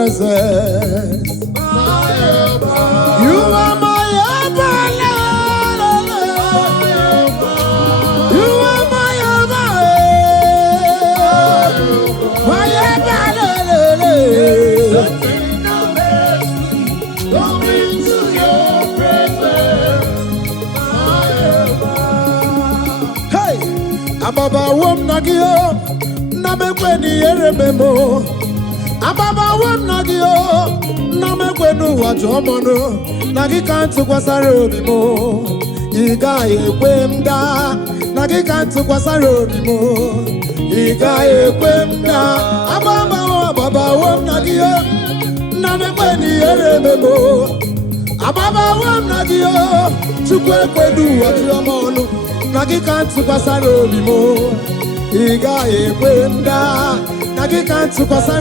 presence. You are my helper, you are my helper, my helper. Come into your presence, my helper. Hey, Ababa wom nagio, namekweni erememo. Ababa wom nagio, namekwenu wajomono. Nagi kantu kwa sarobi mo, iga ekwemda. Nagi kantu kwa sarobi mo, iga ekwemda. Ababa wom nagio, namekweni erememo. Ababa wom nagio, chukwe kwenu wajomono. Nagi kantu kwa sarobi mo, iga ekwemda. Nagi kantu kwa sarobi mo.